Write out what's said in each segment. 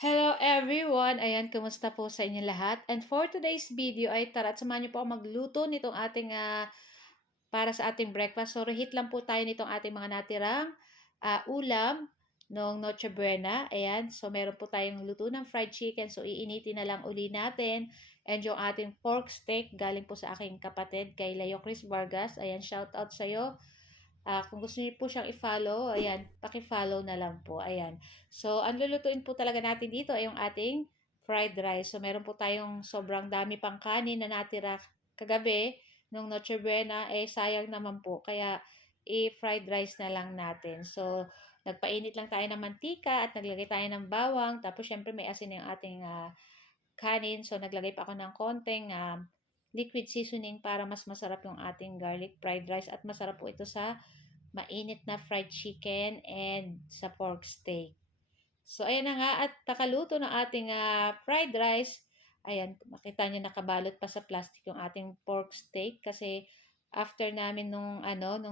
Hello everyone! Ayan, kumusta po sa inyo lahat? And for today's video ay tara at samahan niyo po ako magluto nitong ating para sa ating breakfast. So reheat lang po tayo nitong ating mga natirang ulam nung Noche Buena. Ayan, so meron po tayong luto ng fried chicken. So iinitin na lang uli natin. And yung ating pork steak galing po sa aking kapatid kay Leo Chris Vargas. Ayan, shout out sa iyo. Kung gusto niyo po siyang i-follow, ayan, paki-follow na lang po. Ayan. So, ang lulutuin po talaga natin dito ay yung ating fried rice. So, meron po tayong sobrang dami pang kanin na natira kagabi nung Noche Buena. Sayang naman po. Kaya, i-fried rice na lang natin. So, nagpainit lang tayo ng mantika at naglagay tayo ng bawang. Tapos, syempre, may asin yung ating kanin. So, naglagay pa ako ng konting liquid seasoning para mas masarap yung ating garlic fried rice at masarap po ito sa mainit na fried chicken and sa pork steak. So, ayan na nga at nakaluto ng ating fried rice. Ayan, makita nyo nakabalot pa sa plastic yung ating pork steak kasi after namin nung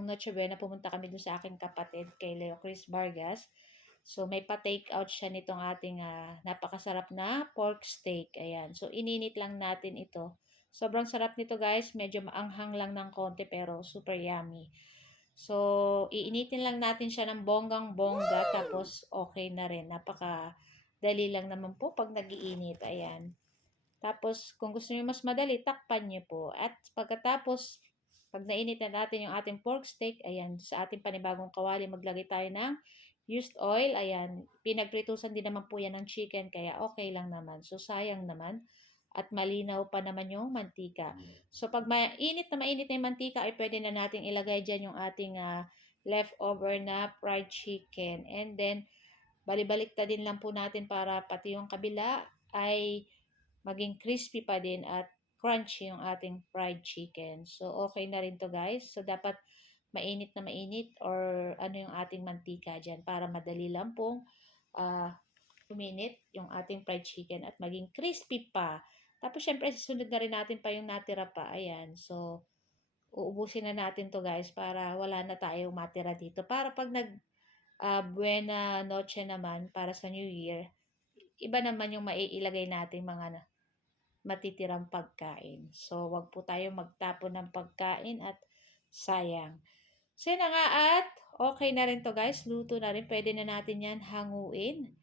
Noche Buena, pumunta kami dun sa aking kapatid kay Leo Chris Vargas. So, may pa-take out siya nitong ating napakasarap na pork steak. Ayan. So, ininit lang natin ito. Sobrang sarap nito guys. Medyo maanghang lang ng konti pero super yummy. So, iinitin lang natin siya ng bonggang-bongga tapos okay na rin. Napaka-dali lang naman po pag nag-iinit. Ayan. Tapos, kung gusto niyo mas madali, takpan niyo po. At pagkatapos, pag nainit na natin yung ating pork steak, ayan, sa ating panibagong kawali, maglagay tayo ng used oil. Ayan, pinagpritusan din naman po yan ng chicken, kaya okay lang naman. So, sayang naman. At malinaw pa naman yung mantika. So, pag mainit na yung mantika, ay pwede na nating ilagay dyan yung ating leftover na fried chicken. And then, balibalik ta din lang po natin para pati yung kabila ay maging crispy pa din at crunchy yung ating fried chicken. So, okay na rin to guys. So, dapat mainit na mainit or ano yung ating mantika dyan para madali lang pong uminit yung ating fried chicken at maging crispy pa. Tapos, syempre, susunod na rin natin pa yung natira pa. Ayan. So, uubusin na natin to guys para wala na tayong matira dito. Para pag Buena Noche naman para sa New Year, iba naman yung maiilagay natin mga matitirang pagkain. So, wag po tayo magtapon ng pagkain at sayang. So, yun na nga at okay na rin to guys. Luto na rin. Pwede na natin yan hanguin.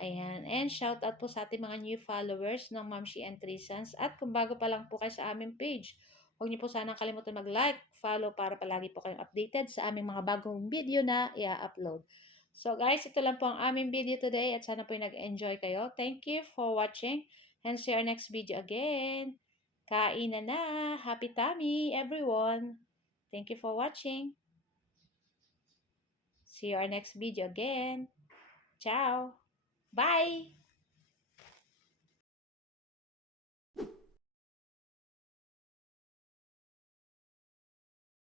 Ayan. And shout out po sa ating mga new followers ng Mamshi and Trisans. At kung bago pa lang po kayo sa aming page, huwag niyo po sanang kalimutan mag-like, follow para palagi po kayong updated sa aming mga bagong video na i-upload. So guys, ito lang po ang aming video today at sana po nag-enjoy kayo. Thank you for watching and see our next video again. Kain na! Happy tummy, everyone! Thank you for watching. See you our next video again. Ciao! Bye!